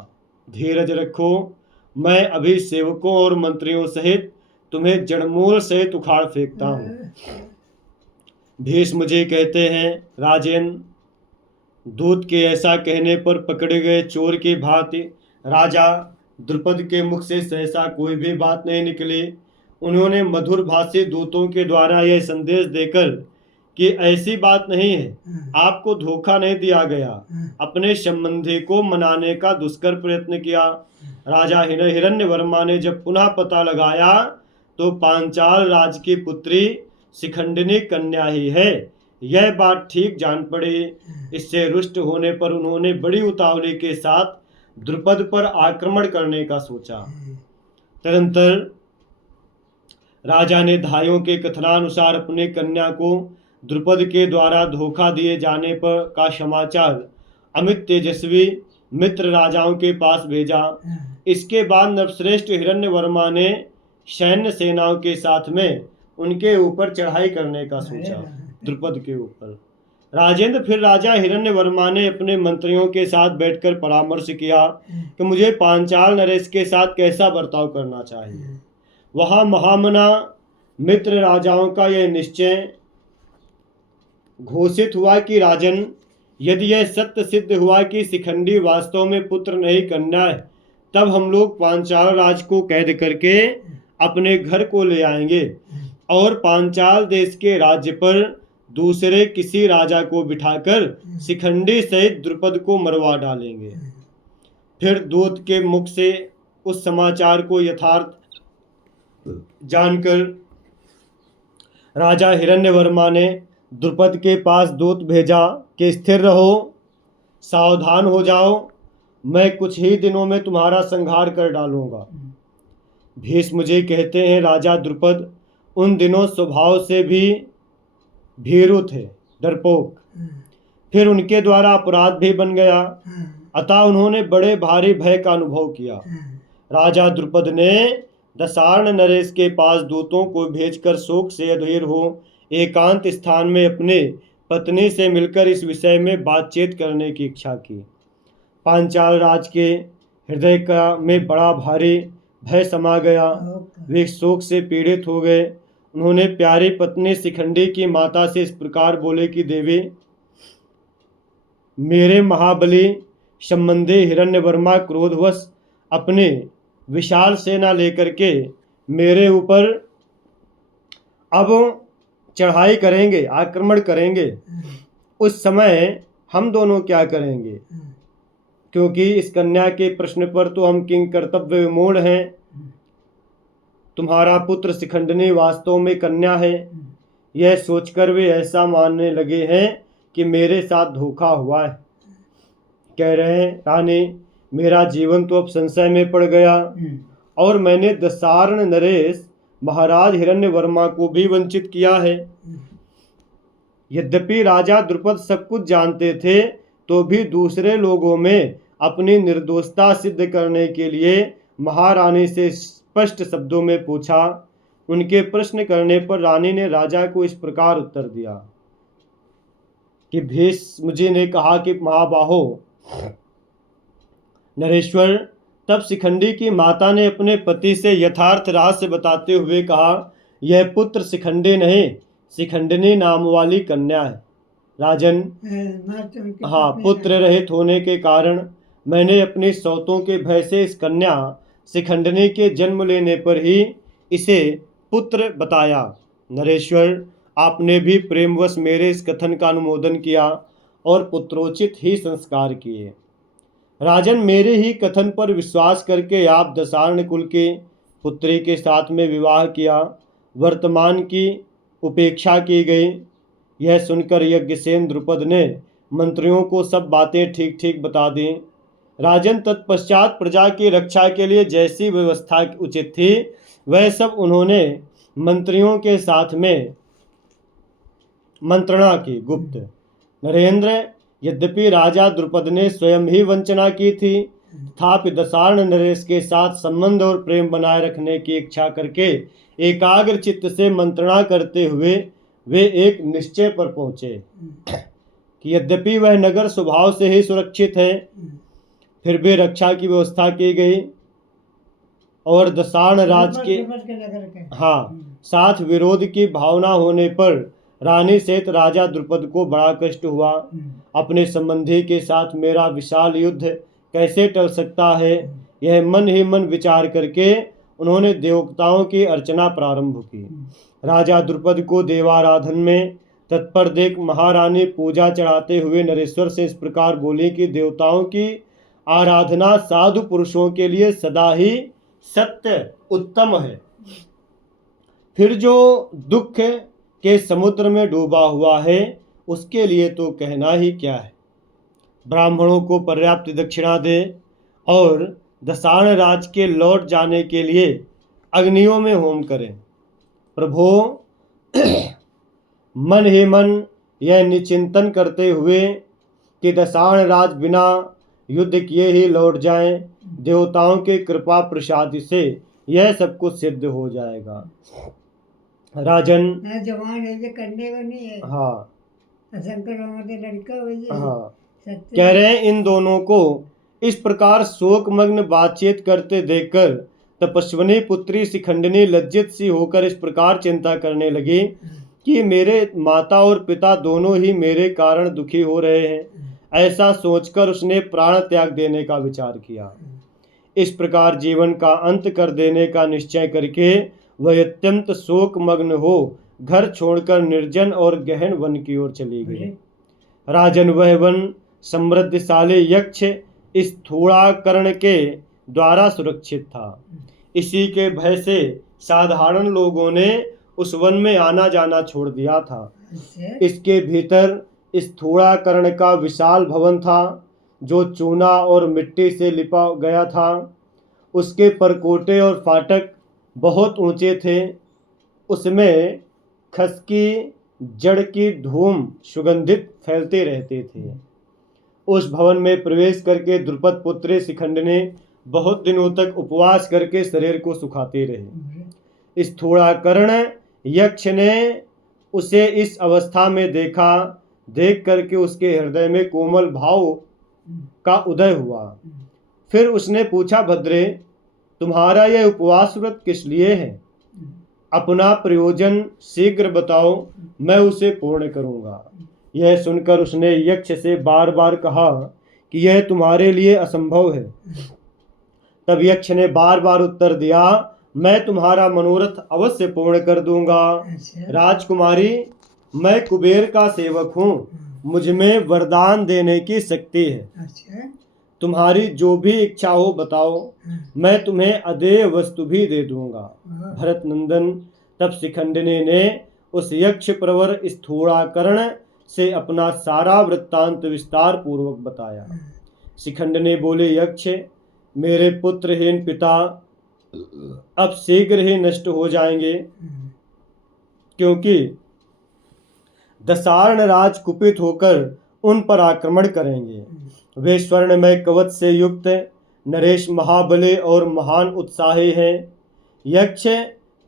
धीरज रखो, मैं अभी सेवकों और मंत्रियों सहित तुम्हें जड़मूल सहित उखाड़ फेंकता हूँ। भीष्म मुझे कहते हैं, राजेन, दूत के ऐसा कहने पर पकड़े गए चोर की भांति राजा द्रुपद के मुख से सहसा कोई भी बात नहीं निकली। उन्होंने मधुर भाषी दूतों के द्वारा यह संदेश देकर कि ऐसी बात नहीं है, आपको धोखा नहीं दिया गया, अपने संबंधी को मनाने का दुष्कर प्रयत्न किया। राजा हिरण्यवर्मा ने जब पुनः पता लगाया तो पांचाल राज की पुत्री शिखंडिनी कन्या ही है, यह बात ठीक जान पड़ी। इससे रुष्ट होने पर उन्होंने बड़ी उतावली के साथ द्रुपद पर आक्रमण करने का सोचा। तदंतर राजा ने धाइयों के कथनानुसार अपने कन्या को द्रुपद के द्वारा धोखा दिए जाने पर का समाचार अमित तेजस्वी मित्र राजाओं के पास भेजा। इसके बाद नरश्रेष्ठ हिरण्यवर्मा ने सैन्य सेनाओं के साथ में उनके ऊपर चढ़ाई करने का सोचा, द्रुपद के ऊपर। राजेंद्र, फिर राजा हिरण्यवर्मा ने अपने मंत्रियों के साथ बैठकर परामर्श किया कि मुझे पांचाल नरेश के साथ कैसा बर्ताव करना चाहिए। वहां महामना मित्र राजाओं का यह निश्चय घोषित हुआ कि राजन, यदि यह सत्य सिद्ध हुआ कि शिखंडी वास्तव में पुत्र नहीं कन्या है, तब हम लोग पांचाल राज को कैद करके अपने घर को ले आएंगे और पांचाल देश के राज्य पर दूसरे किसी राजा को बिठाकर शिखंडी सहित द्रुपद को मरवा डालेंगे। फिर दूत के मुख से उस समाचार को यथार्थ जानकर राजा हिरण्यवर्मा ने द्रुपद के पास दूत भेजा कि स्थिर रहो, सावधान हो जाओ, मैं कुछ ही दिनों में तुम्हारा संहार कर डालूंगा। भीष्म जी कहते हैं, राजा द्रुपद उन दिनों स्वभाव से भी भीरु थे, डरपोक। फिर उनके द्वारा अपराध भी बन गया, अतः उन्होंने बड़े भारी भय का अनुभव किया। राजा द्रुपद ने दसार्ण नरेश के पास दूतों को भेजकर शोक से अधीर हो एकांत स्थान में अपने पत्नी से मिलकर इस विषय में बातचीत करने की इच्छा की। पांचाल राज के हृदय का में बड़ा भारी भय समा गया। वे शोक से पीड़ित हो गए। उन्होंने प्यारी पत्नी शिखंडी की माता से इस प्रकार बोले कि देवी, मेरे महाबली संबंधी हिरण्यवर्मा क्रोधवश अपने विशाल सेना लेकर के मेरे ऊपर अब चढ़ाई करेंगे, आक्रमण करेंगे। उस समय हम दोनों क्या करेंगे? क्योंकि इस कन्या के प्रश्न पर तो हम किंग कर्तव्य विमूढ़ हैं। तुम्हारा पुत्र शिखंडनी वास्तव में कन्या है, यह सोचकर वे ऐसा मानने लगे हैं कि मेरे साथ धोखा हुआ है। कह रहे हैं, रानी, मेरा जीवन तो अब संशय में पड़ गया और मैंने दसार्ण नरेश महाराज हिरण्यवर्मा को भी वंचित किया है। यद्यपि राजा द्रुपद सब कुछ जानते थे, तो भी दूसरे लोगों में अपनी निर्दोषता सिद्ध करने के लिए महारानी से स्पष्ट शब्दों में पूछा। उनके प्रश्न करने पर रानी ने राजा को इस प्रकार उत्तर दिया कि भीष्म जी ने कहा कि महाबाहो नरेश्वर, तब शिखंडी की माता ने अपने पति से यथार्थ रहस्य बताते हुए कहा, यह पुत्र शिखंडी नहीं, शिखंडिनी नाम वाली कन्या है। राजन, हाँ, पुत्र रहित होने के कारण मैंने अपनी सौतों के भय से इस कन्या शिखंडिनी के जन्म लेने पर ही इसे पुत्र बताया। नरेश्वर, आपने भी प्रेमवश मेरे इस कथन का अनुमोदन किया और पुत्रोचित ही संस्कार किए। राजन, मेरे ही कथन पर विश्वास करके आप दसार्ण कुल के पुत्री के साथ में विवाह किया। वर्तमान की उपेक्षा की गई। यह सुनकर यज्ञसेन द्रुपद ने मंत्रियों को सब बातें ठीक ठीक बता दी। राजन, तत्पश्चात प्रजा की रक्षा के लिए जैसी व्यवस्था उचित थी वह सब उन्होंने मंत्रियों के साथ में मंत्रणा की गुप्त। नरेंद्र, यद्यपि राजा द्रुपद ने स्वयं ही वंचना की थी, तथापि दसार्ण नरेश के साथ संबंध और प्रेम बनाए रखने की इच्छा करके एकाग्र चित्त से मंत्रणा करते हुए वे एक निश्चय पर पहुंचे कि यद्यपि वह नगर स्वभाव से ही सुरक्षित है, फिर भी रक्षा की व्यवस्था की गई और दसार्ण राज के साथ विरोध की भावना होने पर रानी सहित राजा द्रुपद को बड़ा कष्ट हुआ। अपने संबंधी के साथ मेरा विशाल युद्ध कैसे टल सकता है, यह मन ही मन विचार करके उन्होंने देवताओं की अर्चना प्रारंभ की। राजा द्रुपद को देवाराधन में तत्पर देख महारानी पूजा चढ़ाते हुए नरेश्वर से इस प्रकार बोली कि देवताओं की आराधना साधु पुरुषों के लिए सदा ही सत्य उत्तम है। फिर जो दुख के समुद्र में डूबा हुआ है उसके लिए तो कहना ही क्या है। ब्राह्मणों को पर्याप्त दक्षिणा दे और दसार्ण राज के लौट जाने के लिए अग्नियों में होम करें। प्रभो, मन ही मन यह निचिंतन करते हुए कि दसार्ण राज बिना युद्ध किए ही लौट जाएं, देवताओं के कृपा प्रसाद से यह सब कुछ सिद्ध हो जाएगा। राजन, जवान है ये करने वाली है। हाँ, शंकर हमारे लड़का हो ये। हाँ, कह रहे हैं इन दोनों को इस प्रकार शोकमग्न बातचीत करते देखकर तपस्विनी पुत्री शिखंडिनी लज्जित सी होकर इस प्रकार चिंता करने लगी कि मेरे माता और पिता दोनों ही मेरे कारण दुखी हो रहे हैं। ऐसा सोचकर उसने प्राण त्याग देने का विचार किया। इस प्रकार जीवन का अंत कर देने का निश्चय करके वह अत्यंत शोकमग्न हो घर छोड़कर निर्जन और गहन वन की ओर चली गई। राजन, वह वन समृद्धशाली यक्ष स्थूलाकर्ण के द्वारा सुरक्षित था। इसी के भय से साधारण लोगों ने उस वन में आना जाना छोड़ दिया था। अच्छा। इसके भीतर स्थूलाकर्ण का विशाल भवन था जो चूना और मिट्टी से लिपा गया था। उसके परकोटे और फाटक बहुत ऊंचे थे। उसमें खसकी जड़ की धूम सुगंधित फैलते रहते थे। उस भवन में प्रवेश करके द्रुपद पुत्री शिखंडी बहुत दिनों तक उपवास करके शरीर को सुखाते रहे। स्थूलाकर्ण यक्ष ने उसे इस अवस्था में देखा। देख करके उसके हृदय में कोमल भाव का उदय हुआ। फिर उसने पूछा, भद्रे, तुम्हारा यह उपवास व्रत किस लिए है? अपना प्रयोजन शीघ्र बताओ, मैं उसे पूर्ण करूंगा। यह सुनकर उसने यक्ष से बार बार कहा कि यह तुम्हारे लिए असंभव है। तब यक्ष ने बार बार उत्तर दिया, मैं तुम्हारा मनोरथ अवश्य पूर्ण कर दूंगा। अच्छा। राजकुमारी, मैं कुबेर का सेवक हूँ, मुझ में वरदान देने की शक्ति है। अच्छा। तुम्हारी जो भी इच्छा हो बताओ, मैं तुम्हें अदेय वस्तु भी दे दूंगा। भरत नंदन, तब शिखंडिनी ने उस यक्ष प्रवर स्थूलाकर्ण से अपना सारा वृत्तांत विस्तार पूर्वक बताया। शिखंडिनी बोले, यक्ष, मेरे पुत्रहीन पिता अब शीघ्र ही नष्ट हो जाएंगे, क्योंकि दशार्ण राज कुपित होकर उन पर आक्रमण करेंगे। वे स्वर्णमय कवच से युक्त नरेश महाबली और महान उत्साही हैं। यक्ष,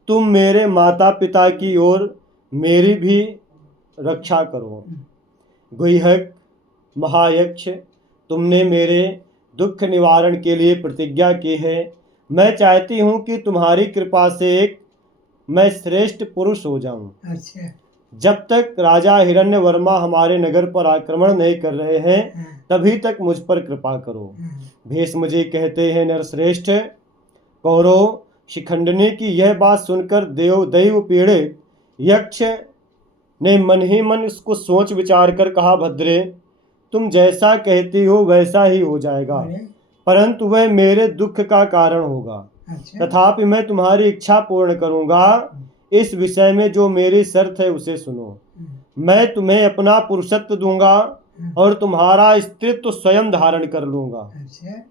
तुम मेरे माता पिता की ओर मेरी भी रक्षा करो। गुह्यक महायक्ष, तुमने मेरे दुख निवारण के लिए प्रतिज्ञा की है। मैं चाहती हूँ कि तुम्हारी कृपा से मैं श्रेष्ठ पुरुष हो जाऊं। अच्छा। जब तक राजा हिरण्यवर्मा हमारे नगर पर आक्रमण नहीं कर रहे हैं, तभी तक मुझ पर कृपा करो। भीष्म जी कहते हैं, नरश्रेष्ठ, कौरव शिखंडिनी की यह बात सुनकर दैव पीड़ित यक्ष ने मन ही मन इसको सोच विचार कर कहा, भद्रे, तुम जैसा कहती हो वैसा ही हो जाएगा, परंतु वह मेरे दुख का कारण होगा। अच्छा। तथापि मैं तुम्हारी इच्छा पूर्ण करूंगा। इस विषय में जो मेरी शर्त है उसे सुनो। मैं तुम्हें अपना पुरुषत्व दूंगा और तुम्हारा स्त्रीत्व स्वयं धारण कर लूंगा, अच्छा।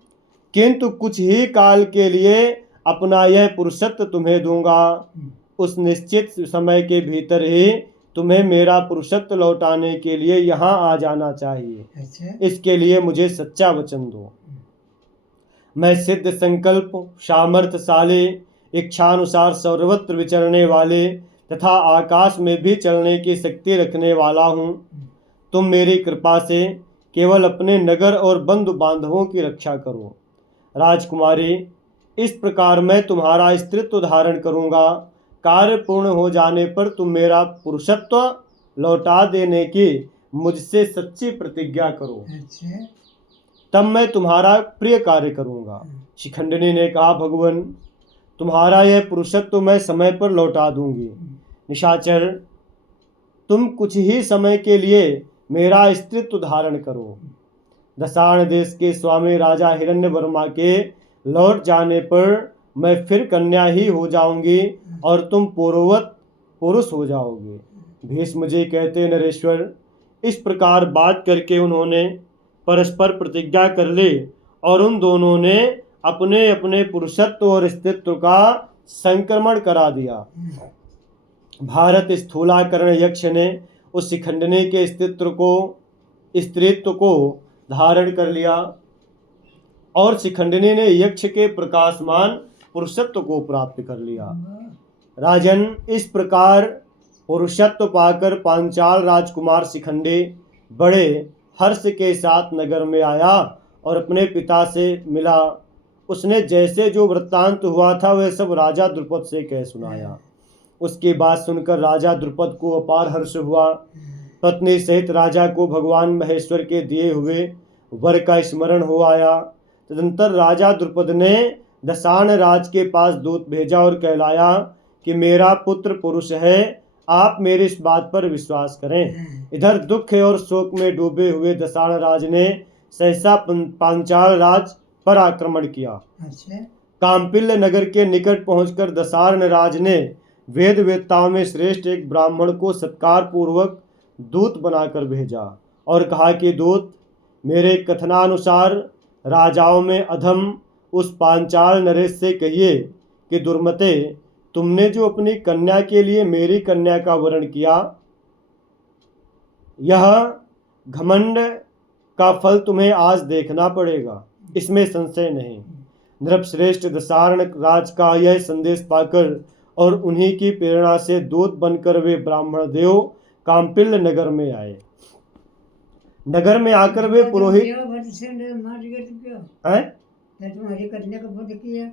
किंतु कुछ ही काल के लिए अपना यह पुरुषत्व तुम्हें दूंगा। उस निश्चित समय के भीतर ही तुम्हें मेरा पुरुषत्व लौटाने के लिए यहाँ आ जाना चाहिए। अच्छा। इसके लिए मुझे सच्चा वचन दो। मैं सिद्ध संकल्प, सामर्थ्यशाली, इच्छानुसार सर्वत्र विचरने वाले तथा आकाश में भी चलने की शक्ति रखने वाला हूँ। तुम मेरी कृपा से केवल अपने नगर और बंधु बांधवों की रक्षा करो। राजकुमारी, इस प्रकार मैं तुम्हारा स्त्रीत्व धारण करूँगा। कार्य पूर्ण हो जाने पर तुम मेरा पुरुषत्व लौटा देने की मुझसे सच्ची प्रतिज्ञा करो। अच्छा। तब मैं तुम्हारा प्रिय कार्य करूँगा। शिखंडिनी ने कहा, भगवान, तुम्हारा यह पुरुषत्व मैं समय पर लौटा दूंगी। निशाचर, तुम कुछ ही समय के लिए मेरा स्त्रीत्व धारण करो। दशार्ण देश के स्वामी राजा हिरण्यवर्मा के लौट जाने पर मैं फिर कन्या ही हो जाऊंगी और तुम पूर्ववत पुरुष हो जाओगे। भीष्म जी कहते, नरेश्वर, इस प्रकार बात करके उन्होंने परस्पर प्रतिज्ञा कर ली और उन दोनों ने अपने अपने पुरुषत्व और स्त्रीत्व का संक्रमण करा दिया। भारत स्थूलाकर्ण यक्ष ने उस शिखंडिनी के स्त्रीत्व को धारण कर लिया और शिखंडिनी ने यक्ष के प्रकाशमान पुरुषत्व को प्राप्त कर लिया। राजन, इस प्रकार पुरुषत्व पाकर पांचाल राजकुमार शिखंडी बड़े हर्ष के साथ नगर में आया और अपने पिता से मिला। उसने जैसे जो वृत्तांत हुआ था वह सब राजा द्रुपद से कह सुनाया। उसकी बात सुनकर राजा द्रुपद को अपार हर्ष हुआ। पत्नी सहित राजा को भगवान महेश्वर के दिए हुए वर का स्मरण हो आया। तदंतर राजा द्रुपद ने दशार्ण राज के पास दूत भेजा और कहलाया कि मेरा पुत्र पुरुष है, आप मेरी इस बात पर विश्वास करें। इधर दुख और शोक में डूबे हुए दसार्ण राज ने सहसा पांचाल राज पर आक्रमण किया। अच्छा। काम्पिल्य नगर के निकट पहुंचकर दसार्ण राज ने वेद वेत्ताओं में श्रेष्ठ एक ब्राह्मण को सत्कार पूर्वक दूत बनाकर भेजा और कहा कि दूत, मेरे कथनानुसार राजाओं में अधम उस पांचाल नरेश से कहिए कि दुर्मते, तुमने जो अपनी कन्या के लिए मेरी कन्या का वरण किया, यह घमंड का फल तुम्हें आज देखना पड़ेगा, इसमें संशय नहीं। नृपश्रेष्ठ दसार्ण राज का यह संदेश पाकर और उन्हीं की प्रेरणा से दूत बनकर वे ब्राह्मण देव काम्पिल्य नगर में आए। नगर में आकर वे पुरोहित हैं? तुम्हारी कन्या का वध किया,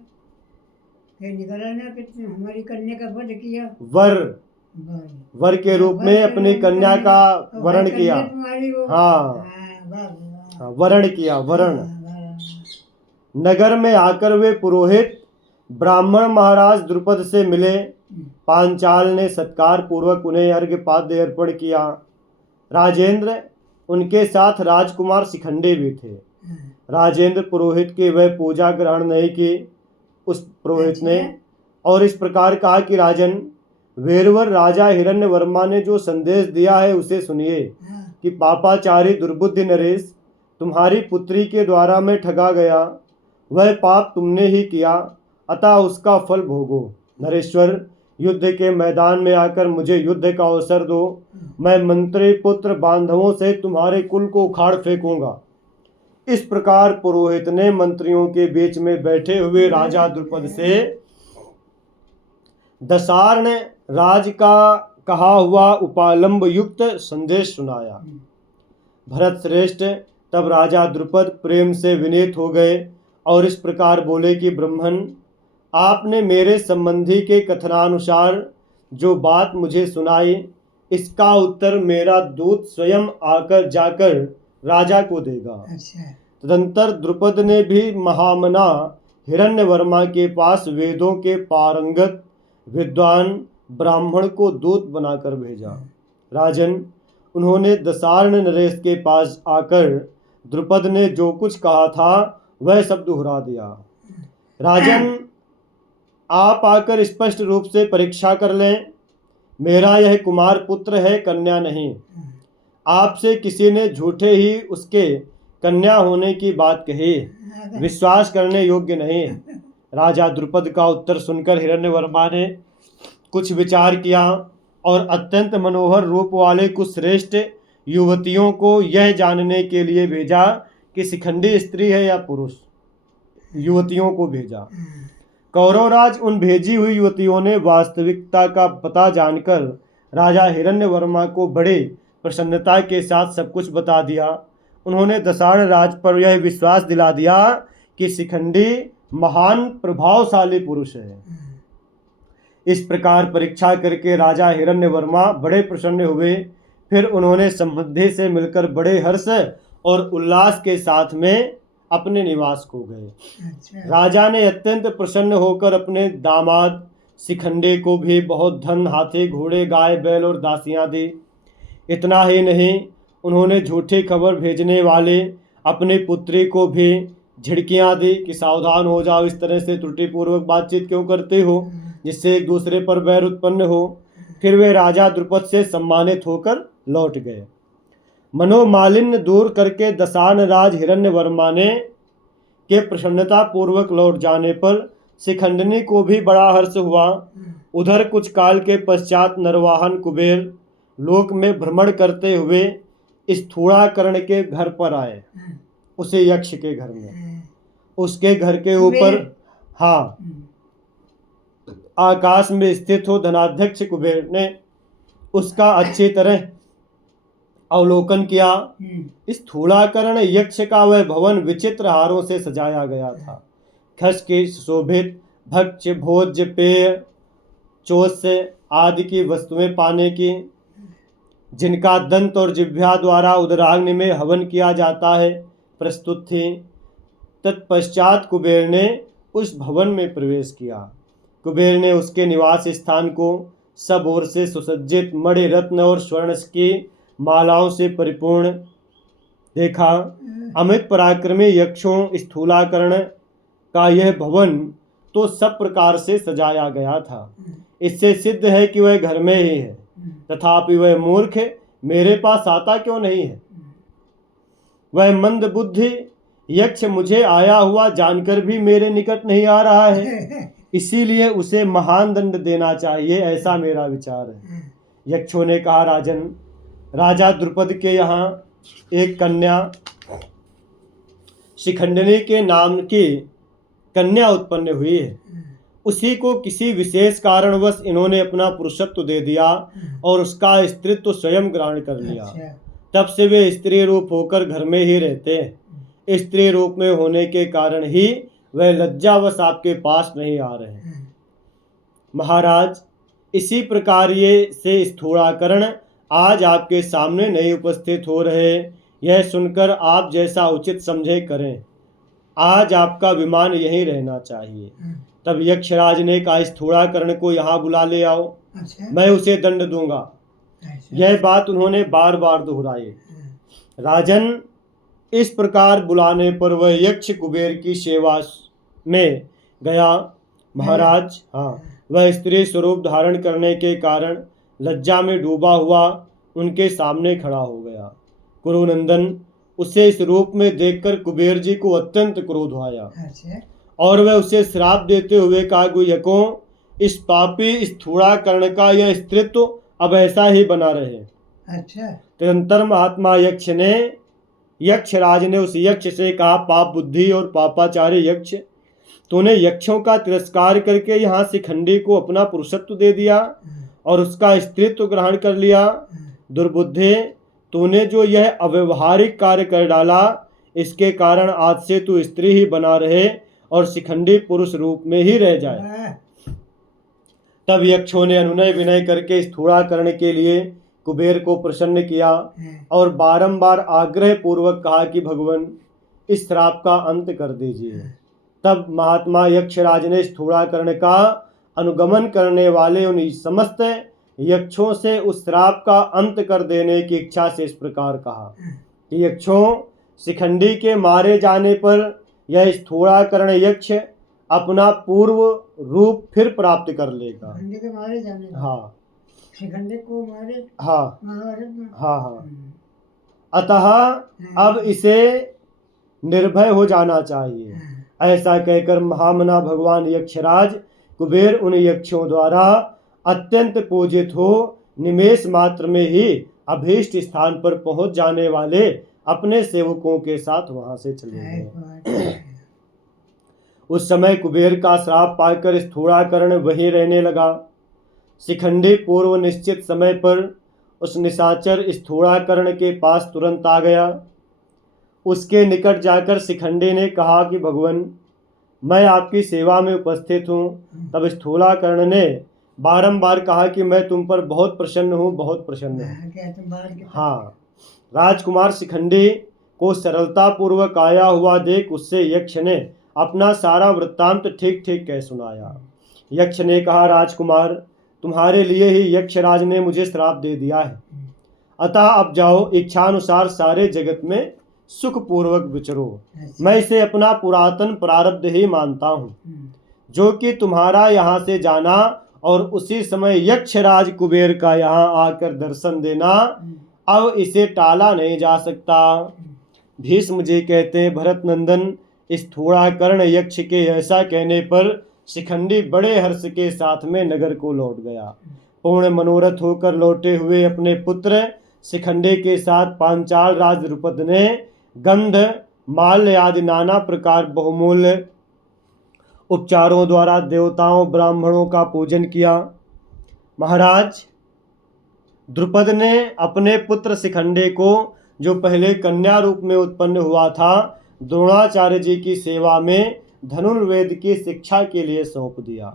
फिर निकला ना कि हमारी कन्या का वध किया, वर के रूप में अपनी कन्या का वरण किया। हाँ, वरण किया, वरण। नगर में आकर वे पुरोहित ब्राह्मण महाराज द्रुपद से मिले। पांचाल ने सत्कार पूर्वक उन्हें अर्घ्यपाद्य अर्पण किया। राजेंद्र उनके साथ राजकुमार शिखंडी भी थे। राजेंद्र पुरोहित की वह पूजा ग्रहण नहीं की। उस पुरोहित ने और इस प्रकार कहा कि राजन, वेरवर राजा हिरण्यवर्मा ने जो संदेश दिया है उसे सुनिए कि पापाचारी दुर्बुद्धि नरेश तुम्हारी पुत्री के द्वारा मैं ठगा गया। वह पाप तुमने ही किया, अतः उसका फल भोगो। नरेश्वर, युद्ध के मैदान में आकर मुझे युद्ध का अवसर दो। मैं मंत्री पुत्र बांधवों से तुम्हारे कुल को उखाड़ फेंकूंगा। इस प्रकार पुरोहित ने मंत्रियों के बीच में बैठे हुए राजा द्रुपद से दसार्ण राज का कहा हुआ उपालंब युक्त संदेश सुनाया। भरत श्रेष्ठ तब राजा द्रुपद प्रेम से विनीत हो गए और इस प्रकार बोले कि ब्रह्मन, आपने मेरे संबंधी के कथनानुसार जो बात मुझे सुनाई, इसका उत्तर मेरा दूत स्वयं आकर जाकर राजा को देगा। तदंतर द्रुपद ने भी महामना हिरण्यवर्मा के पास वेदों के पारंगत विद्वान ब्राह्मण को दूत बनाकर भेजा। राजन, उन्होंने दसार्ण नरेश के पास आकर द्रुपद ने जो कुछ कहा था वह सब दोहरा दिया। राजन, आप आकर स्पष्ट रूप से परीक्षा कर लें। मेरा यह कुमार पुत्र है, कन्या नहीं। आपसे किसी ने झूठे ही उसके कन्या होने की बात कही, विश्वास करने योग्य नहीं। राजा द्रुपद का उत्तर सुनकर हिरण्यवर्मा ने कुछ विचार किया और अत्यंत मनोहर रूप वाले कुछ श्रेष्ठ युवतियों को यह जानने के लिए भेजा कि शिखंडी स्त्री है या पुरुष। युवतियों को भेजा। कौरवराज उन भेजी हुई युवतियों ने वास्तविकता का पता जानकर राजा हिरण्यवर्मा को बड़े प्रसन्नता के साथ सब कुछ बता दिया। उन्होंने दसार्ण राज पर यह विश्वास दिला दिया कि शिखंडी महान प्रभावशाली पुरुष है। इस प्रकार परीक्षा करके राजा हिरण्यवर्मा बड़े प्रसन्न हुए। फिर उन्होंने संबंधी से मिलकर बड़े हर्ष और उल्लास के साथ में अपने निवास को गए। राजा ने अत्यंत प्रसन्न होकर अपने दामाद शिखंडी को भी बहुत धन, हाथी, घोड़े, गाय, बैल और दासियां दी। इतना ही नहीं, उन्होंने झूठी खबर भेजने वाले अपनी पुत्री को भी झिड़कियां दी कि सावधान हो जाओ, इस तरह से त्रुटिपूर्वक बातचीत क्यों करते हो, जिससे एक दूसरे पर बैर उत्पन्न हो। फिर वे राजा द्रुपद से सम्मानित होकर लौट गए। मनोमालिन्य दूर करके दसार्ण राज हिरण्यवर्मा ने के प्रसन्नता पूर्वक लौट जाने पर शिखंडिनी को भी बड़ा हर्ष हुआ। उधर कुछ काल के पश्चात नरवाहन कुबेर लोक में भ्रमण करते हुए स्थूणाकर्ण के घर पर आए, उसे यक्ष के घर में। उसके घर के ऊपर आकाश में स्थित हो धनाध्यक्ष कुबेर ने उसका अच्छी तरह अवलोकन किया। स्थूलाकर्ण यक्ष का वह भवन विचित्र हारों से सजाया गया था। खस के सुशोभित भक्ष्य, भोज्य, पेय, चोष्य आदि की वस्तुएं पाने की, जिनका दंत और जिह्वा द्वारा उदराग्नि में हवन किया जाता है, प्रस्तुत थी। तत्पश्चात कुबेर ने उस भवन में प्रवेश किया। कुबेर ने उसके निवास स्थान को सब ओर से सुसज्जित मणि रत्न और स्वर्ण की मालाओं से परिपूर्ण देखा। अमित पराक्रमी यक्षों स्थूलाकरण का यह भवन तो सब प्रकार से सजाया गया था। इससे सिद्ध है कि वह घर में ही है, तथापि वह मूर्ख मेरे पास आता क्यों नहीं है? वह मंद बुद्धि यक्ष मुझे आया हुआ जानकर भी मेरे निकट नहीं आ रहा है, इसीलिए उसे महान दंड देना चाहिए, ऐसा मेरा विचार है। यक्षों ने कहा, राजन, राजा द्रुपद के यहाँ एक कन्या शिखंडिनी के नाम की कन्या उत्पन्न हुई है। उसी को किसी विशेष कारणवश इन्होंने अपना पुरुषत्व दे दिया और उसका स्त्रीत्व स्वयं ग्रहण कर लिया। तब से वे स्त्री रूप होकर घर में ही रहते हैं। स्त्री रूप में होने के कारण ही वह लज्जावश आपके पास नहीं आ रहे हैं। महाराज, इसी प्रकार ये से स्थूलाकरण आज आपके सामने नहीं उपस्थित हो रहे, यह सुनकर आप जैसा उचित समझे करें। आज आपका विमान यहीं रहना चाहिए। तब यक्षराज ने कहा, स्थूलाकरण को यहाँ बुला ले आओ, मैं उसे दंड दूंगा। यह बात उन्होंने बार बार दोहराई। राजन, इस प्रकार बुलाने पर वह यक्ष कुबेर की सेवा में गया। महाराज, हाँ, वह स्त्री स्वरूप धारण करने के कारण लज्जा में डूबा हुआ उनके सामने खड़ा हो गया। कुरुनंदन, उसे इस रूप में देखकर कुबेर जी को अत्यंत क्रोध आया और वह उसे श्राप देते हुए कहा, गुह्यकों, इस पापी स्थूलाकरण का यह स्त्रीत्व अब ऐसा ही बना रहे। तदंतर महात्मा यक्षराज ने उस यक्ष से कहा, पाप बुद्धि और पापाचारी यक्ष, तूने यक्षों का तिरस्कार करके यहाँ शिखंडी को अपना पुरुषत्व दे दिया और उसका स्त्रीत्व ग्रहण कर लिया। दुर्बुद्धे, तूने जो यह अव्यवहारिक कार्य कर डाला, इसके कारण आज से तू स्त्री ही बना रहे और शिखंडी पुरुष रूप में ही रह जाए। तब यक्षों ने अनुनय विनय करके स्थूलाकरण के लिए कुबेर को प्रसन्न किया और बारंबार आग्रह पूर्वक कहा कि भगवान, इस श्राप का अंत कर दीजिए। तब महात्मा यक्षराज ने स्थूलाकरण का अनुगमन करने वाले उन समस्त यक्षों से उस श्राप का अंत कर देने की इच्छा से इस प्रकार कहा कि यक्षों, शिखंडी के मारे जाने पर यह स्थूलाकरण यक्ष अपना पूर्व रूप फिर प्राप्त कर लेगा। शिखंडी के मारे जाने, हाँ, शिखंडी को मारे, हाँ, महाभारत में, हाँ। अतः अब इसे निर्भय हो जाना चाहिए। ऐसा कहकर महामना भगवान यक्षराज कुबेर उन यक्षों द्वारा अत्यंत पूजित हो निमेष मात्र में ही अभीष्ट स्थान पर पहुंच जाने वाले अपने सेवकों के साथ वहां से चले गए। उस समय कुबेर का श्राप पाकर स्थूलाकरण वहीं रहने लगा। शिखंडी पूर्व निश्चित समय पर उस निशाचर स्थूलाकरण के पास तुरंत आ गया। उसके निकट जाकर शिखंडी ने कहा कि भगवान, मैं आपकी सेवा में उपस्थित हूँ। तब स्थूलाकरण ने बारंबार कहा कि मैं तुम पर बहुत प्रसन्न हूँ, बहुत प्रसन्न हूँ। हाँ, राजकुमार शिखंडी को सरलता पूर्वक आया हुआ देख उससे यक्ष ने अपना सारा वृत्तांत ठीक ठीक कह सुनाया। यक्ष ने कहा, राजकुमार, तुम्हारे लिए ही यक्षराज ने मुझे श्राप दे दिया है, अतः अब जाओ, इच्छानुसार सारे जगत में सुख पूर्वक विचरो। मैं इसे अपना पुरातन प्रारब्ध ही मानता हूँ, जो कि तुम्हारा यहाँ से जाना और उसी समय यक्षराज कुबेर का यहाँ आकर दर्शन देना, अब इसे टाला नहीं जा सकता। भीष्म जी कहते हैं, भरत नंदन, स्थूलाकरण यक्ष के ऐसा कहने पर शिखंडी बड़े हर्ष के साथ में नगर को लौट गया। पूर्ण मनोरथ होकर लौटे हुए अपने पुत्र शिखंडी के साथ पांचाल राज द्रुपद ने गंध, माल्य आदि नाना प्रकार बहुमूल्य उपचारों द्वारा देवताओं ब्राह्मणों का पूजन किया। महाराज, द्रुपद ने अपने पुत्र शिखंडी को, जो पहले कन्या रूप में उत्पन्न हुआ था, द्रोणाचार्य जी की सेवा में धनुर्वेद की शिक्षा के लिए सौंप दिया।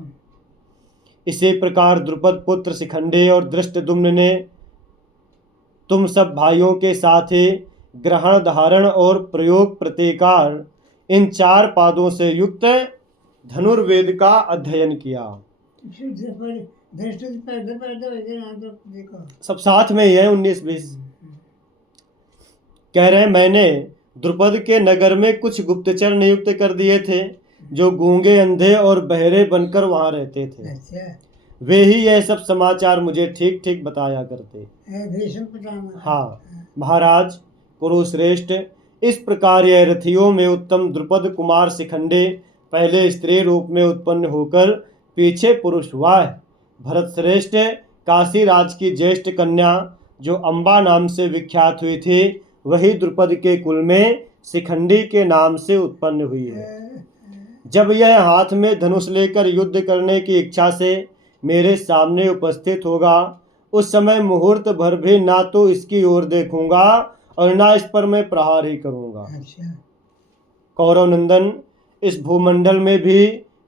इसी प्रकार द्रुपद पुत्र शिखंडी और धृष्टद्युम्न ने तुम सब भाइयों के साथ ही ग्रहण, धारण और प्रयोग प्रतीकार इन 4 पादों से युक्त धनुर्वेद का अध्ययन किया। दृष्टि से पैदा पैदा हो गए ना तो देखो। सब साथ में ही है 19-20। कह रहे हैं मैंने द्रुपद के नगर में कुछ गुप्तचर नियुक्त कर दिए थे जो गूंगे अंधे और बहरे बनकर वहां रहते थे। अच्छा वे ही यह सब समाचार मुझे ठीक ठीक बताया करते। भीष्म पितामह। हाँ महाराज कुरुश्रेष्ठ, इस प्रकार यह रथियों में उत्तम द्रुपद कुमार शिखंडी पहले स्त्री रूप में उत्पन्न होकर पीछे पुरुष हुआ है। भरत श्रेष्ठ काशी राज की ज्येष्ठ कन्या जो अम्बा नाम से विख्यात हुई थी वही द्रुपद के कुल में शिखंडी के नाम से उत्पन्न हुई है। जब यह हाथ में धनुष लेकर युद्ध करने की इच्छा से मेरे सामने उपस्थित होगा उस समय मुहूर्त भर भी ना तो इसकी ओर देखूंगा और ना इस पर मैं प्रहार ही करूंगा। अच्छा कौरव नंदन, इस भूमंडल में भी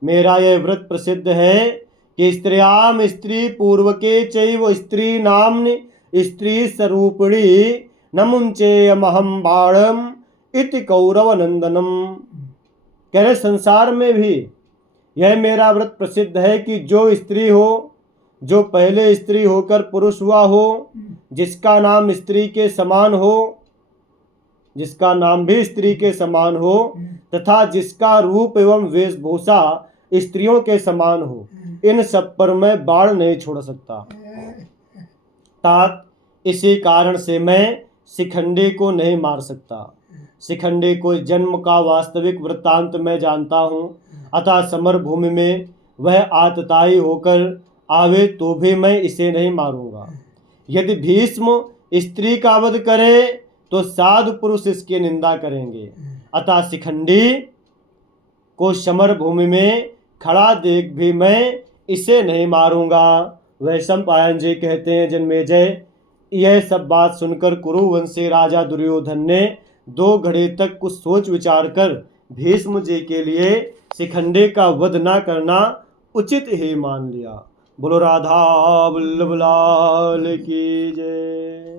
मेरा यह व्रत प्रसिद्ध है कि स्त्रियाम स्त्री पूर्वके चैव स्त्री नाम्नि स्त्री स्वरूपिणी न मुंचेयमहं बाणम इति कौरव नंदनम। कह रहे संसार में भी यह मेरा व्रत प्रसिद्ध है कि जो स्त्री हो, जो पहले स्त्री होकर पुरुष हुआ हो, जिसका नाम स्त्री के समान हो, जिसका नाम भी स्त्री के समान हो तथा जिसका रूप एवं वेशभूषा स्त्रियों के समान हो, इन सब पर मैं बाण नहीं छोड़ सकता। तात इसी कारण से मैं शिखंडी को नहीं मार सकता। शिखंडी को जन्म का वास्तविक वृत्तांत मैं जानता हूँ, अतः समर भूमि में वह आतताई होकर आवे तो भी मैं इसे नहीं मारूंगा। यदि भीष्म स्त्री का वध करे तो साधु पुरुष इसकी निंदा करेंगे, अतः शिखंडी को समर भूमि में खड़ा देख भी मैं इसे नहीं मारूंगा। वैशंपायन जी कहते हैं जन्मेजय, यह सब बात सुनकर कुरुवंशी राजा दुर्योधन ने 2 घड़ी तक कुछ सोच विचार कर भीष्म जी के लिए शिखंडी का वध न करना उचित ही मान लिया। बोलो राधा वल्लभ लाल की जय।